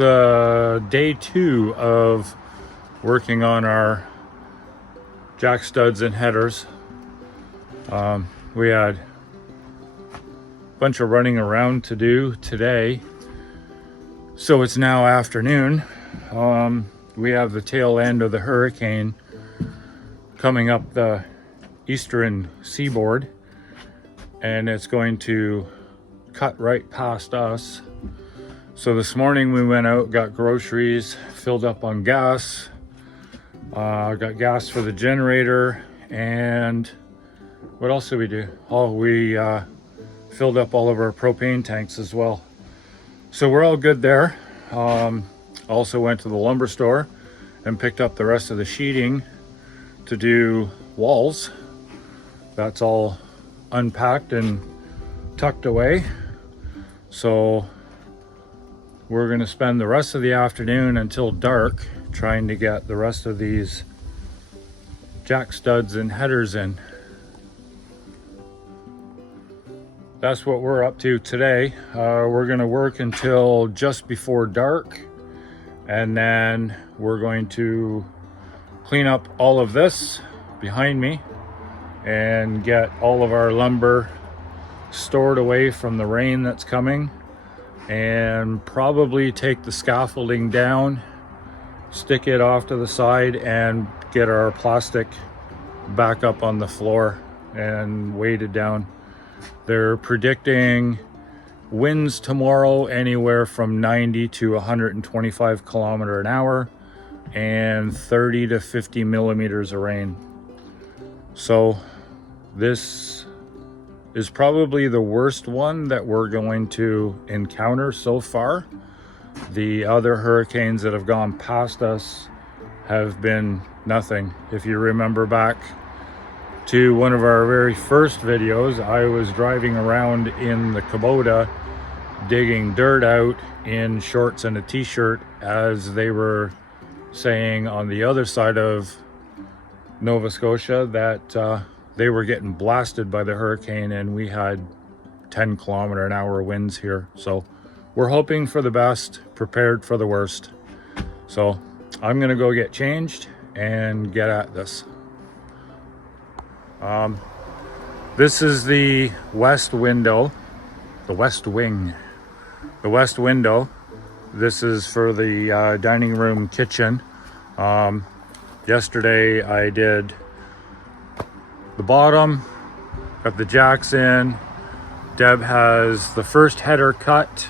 day 2 of working on our jack studs and headers. We had a bunch of running around to do today, so it's now afternoon. We have the tail end of the hurricane coming up the eastern seaboard, and it's going to cut right past us. So this morning we went out, got groceries, filled up on gas, got gas for the generator, and what else did we do? Oh, we filled up all of our propane tanks as well. So we're all good there. Also went to the lumber store and picked up the rest of the sheeting to do walls. That's all unpacked and tucked away. So we're going to spend the rest of the afternoon until dark trying to get the rest of these jack studs and headers in. That's what we're up to today. We're going to work until just before dark, and then we're going to clean up all of this behind me and get all of our lumber stored away from the rain that's coming, and probably take the scaffolding down, stick it off to the side, and get our plastic back up on the floor and weight it down. They're predicting winds tomorrow anywhere from 90 to 125 kilometer an hour and 30 to 50 millimeters of rain. So this is probably the worst one that we're going to encounter so far. The other hurricanes that have gone past us have been nothing. If you remember back to one of our very first videos, I was driving around in the Kubota digging dirt out in shorts and a t-shirt, as they were saying on the other side of Nova Scotia that they were getting blasted by the hurricane, and we had 10 kilometer an hour winds here. So we're hoping for the best, prepared for the worst. So I'm gonna go get changed and get at this. This is the west window, the west wing, the west window. This is for the dining room kitchen. Yesterday I did the bottom, got the jacks in. Deb has the first header cut,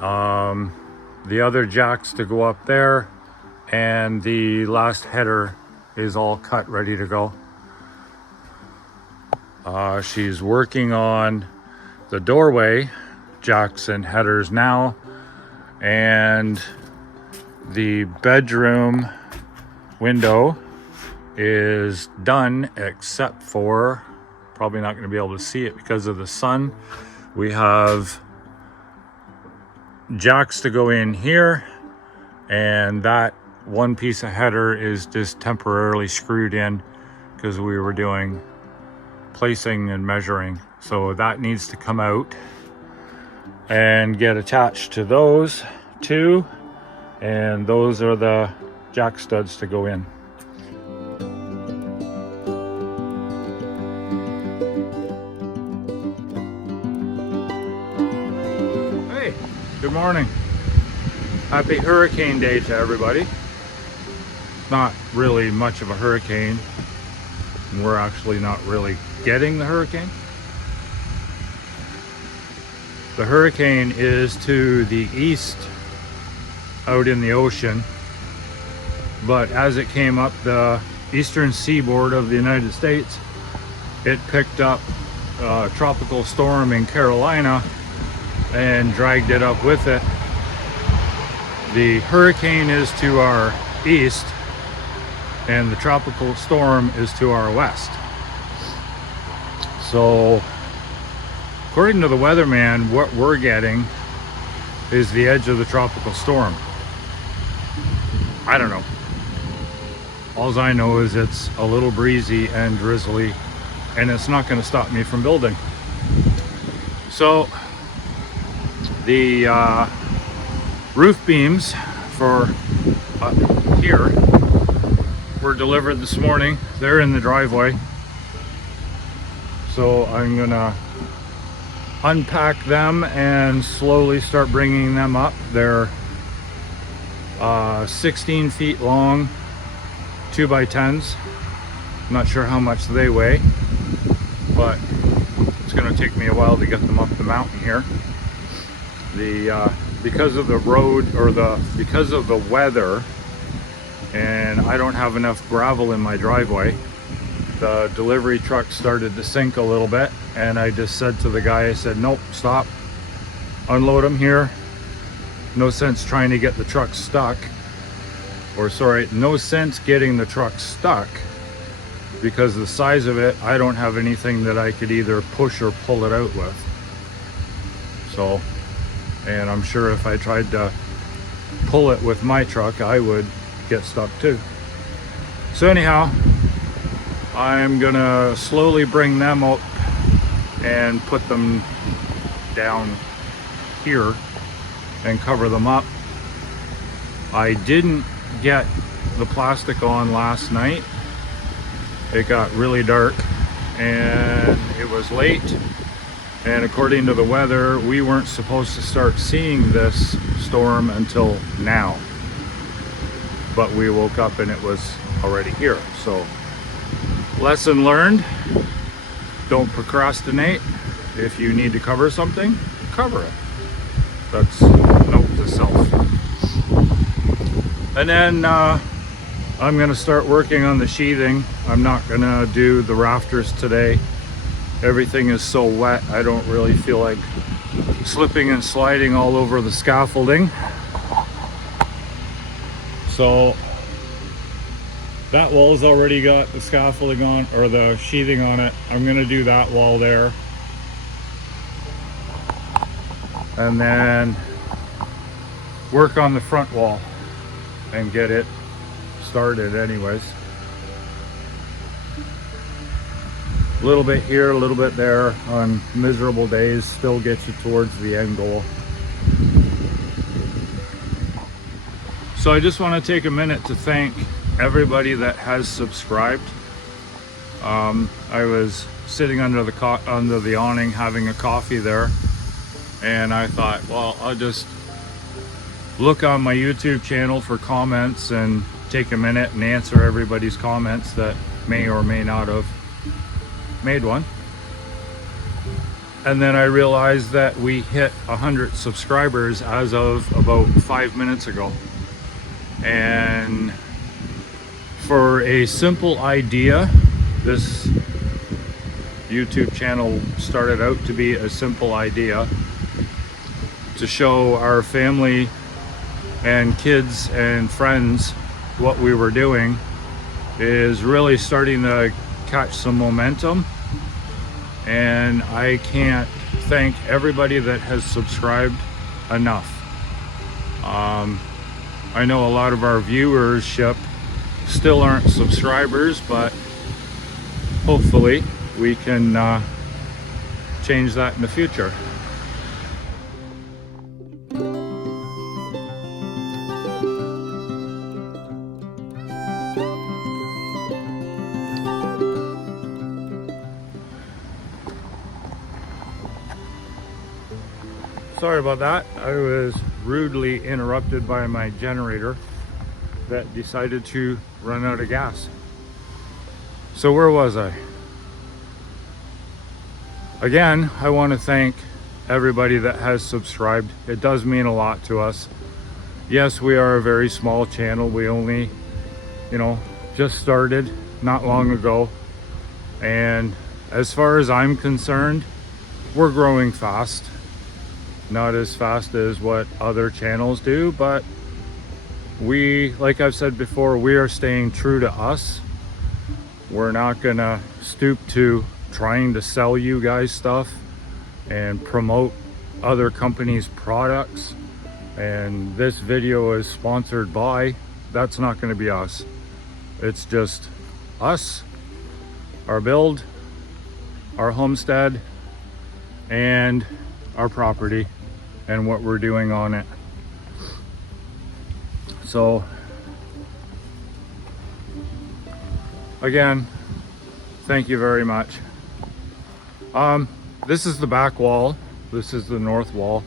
the other jacks to go up there, and the last header is all cut, ready to go. She's working on the doorway jacks and headers now, and the bedroom window is done, except for, probably not going to be able to see it because of the sun. We have jacks to go in here, and that one piece of header is just temporarily screwed in because we were doing placing and measuring. So that needs to come out and get attached to those two, and those are the jack studs to go in. Good morning. Happy hurricane day to everybody. Not really much of a hurricane. We're actually not really getting the hurricane. The hurricane is to the east out in the ocean, but as it came up the eastern seaboard of the United States, it picked up a tropical storm in Carolina and dragged it up with it. The hurricane is to our east, and the tropical storm is to our west. So according to the weatherman, what we're getting is the edge of the tropical storm. I don't know. All I know is it's a little breezy and drizzly, and it's not going to stop me from building. So the roof beams for here were delivered this morning. They're in the driveway. So I'm gonna unpack them and slowly start bringing them up. They're 16 feet long, 2x10s. Not sure how much they weigh, but it's going to take me a while to get them up the mountain here. Because of the road, or because of the weather, and I don't have enough gravel in my driveway, the delivery truck started to sink a little bit, and I just said to the guy, I said, nope, stop, unload them here. No sense trying to get the truck stuck, or sorry, no sense getting the truck stuck, because the size of it, I don't have anything that I could either push or pull it out with. So, and I'm sure if I tried to pull it with my truck, I would get stuck too. So anyhow, I'm gonna slowly bring them up and put them down here and cover them up. I didn't get the plastic on last night. It got really dark and it was late, and according to the weather, we weren't supposed to start seeing this storm until now, but we woke up and it was already here. So lesson learned, don't procrastinate. If you need to cover something, cover it. That's note to self. And then I'm gonna start working on the sheathing. I'm not gonna do the rafters today. Everything is so wet, I don't really feel like slipping and sliding all over the scaffolding. So that wall's already got the scaffolding on, or the sheathing on it. I'm gonna do that wall there. And then work on the front wall and get it started anyways. A little bit here, a little bit there on miserable days still gets you towards the end goal. So I just want to take a minute to thank everybody that has subscribed. I was sitting under the awning having a coffee there, and I thought, well, I'll just look on my YouTube channel for comments and take a minute and answer everybody's comments that may or may not have made one. And then I realized that we hit 100 subscribers as of about 5 minutes ago. And for a simple idea, this YouTube channel started out to be a simple idea to show our family and kids and friends what we were doing, is really starting to catch some momentum. And I can't thank everybody that has subscribed enough. I know a lot of our viewership still aren't subscribers, but hopefully we can change that in the future. Sorry about that. I was rudely interrupted by my generator that decided to run out of gas. So where was I? Again, I want to thank everybody that has subscribed. It does mean a lot to us. Yes, we are a very small channel. We only, just started not long ago. And as far as I'm concerned, we're growing fast. Not as fast as what other channels do, but we, like I've said before, we are staying true to us. We're not gonna stoop to trying to sell you guys stuff and promote other companies' products. And this video is sponsored by, that's not gonna be us. It's just us, our build, our homestead, and our property and what we're doing on it. So again, thank you very much. This is the back wall. This is the north wall.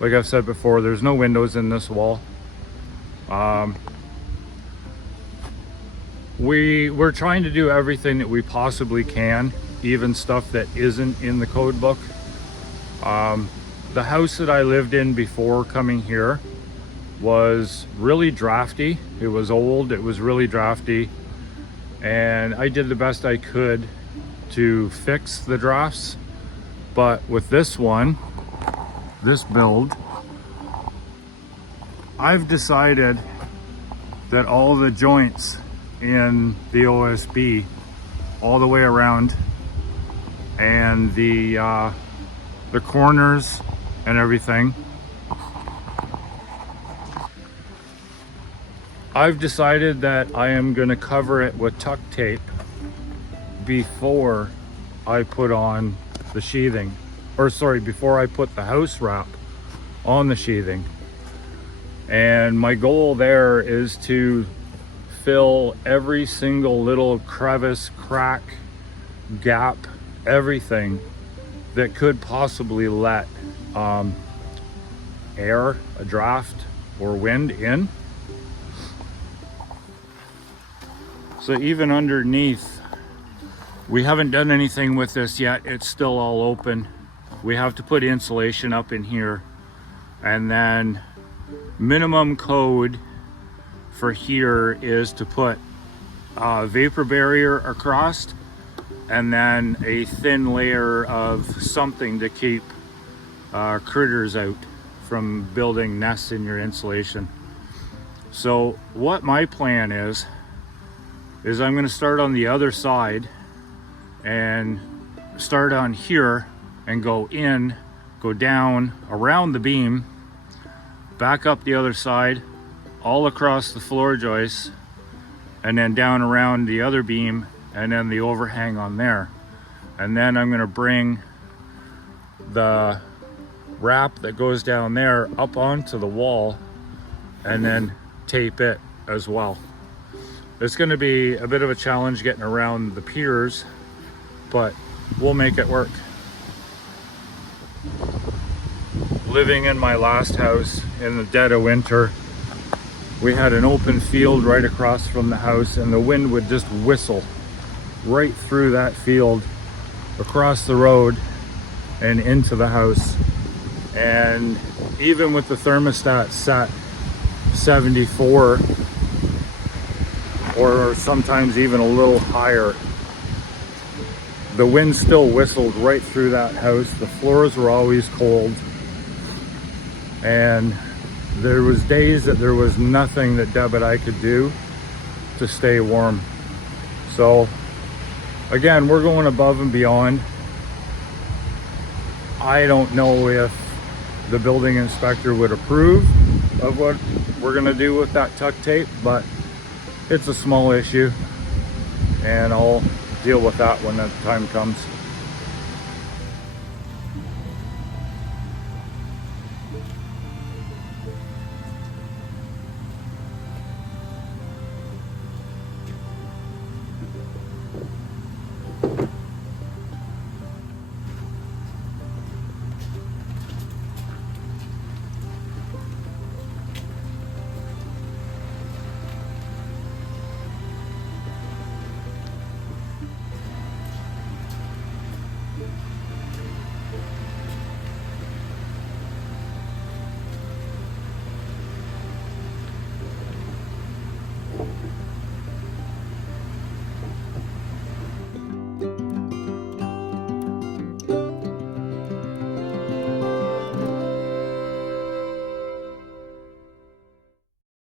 Like I've said before, there's no windows in this wall. We're trying to do everything that we possibly can, even stuff that isn't in the code book. The house that I lived in before coming here was really drafty. It was old, it was really drafty, and I did the best I could to fix the drafts. But with this one, this build, I've decided that all the joints in the OSB all the way around, and the corners and everything, I've decided that I am going to cover it with tuck tape before I put on the sheathing, or sorry, before I put the house wrap on the sheathing. And my goal there is to fill every single little crevice, crack, gap, everything that could possibly let air, a draft, or wind in. So even underneath, we haven't done anything with this yet. It's still all open. We have to put insulation up in here, and then minimum code for here is to put a vapor barrier across, and then a thin layer of something to keep critters out from building nests in your insulation. So what my plan is I'm going to start on the other side and start on here and go in, go down around the beam, back up the other side, all across the floor joists, and then down around the other beam, and then the overhang on there. And then I'm going to bring the wrap that goes down there up onto the wall and then tape it as well. It's going to be a bit of a challenge getting around the piers, but we'll make it work. Living in my last house in the dead of winter, we had an open field right across from the house, and the wind would just whistle right through that field, across the road and into the house. And even with the thermostat set 74, or sometimes even a little higher, the wind still whistled right through that house. The floors were always cold, and there was days that there was nothing that Deb and I could do to stay warm. So again, we're going above and beyond. I don't know if the building inspector would approve of what we're going to do with that tuck tape, but it's a small issue, and I'll deal with that when that time comes.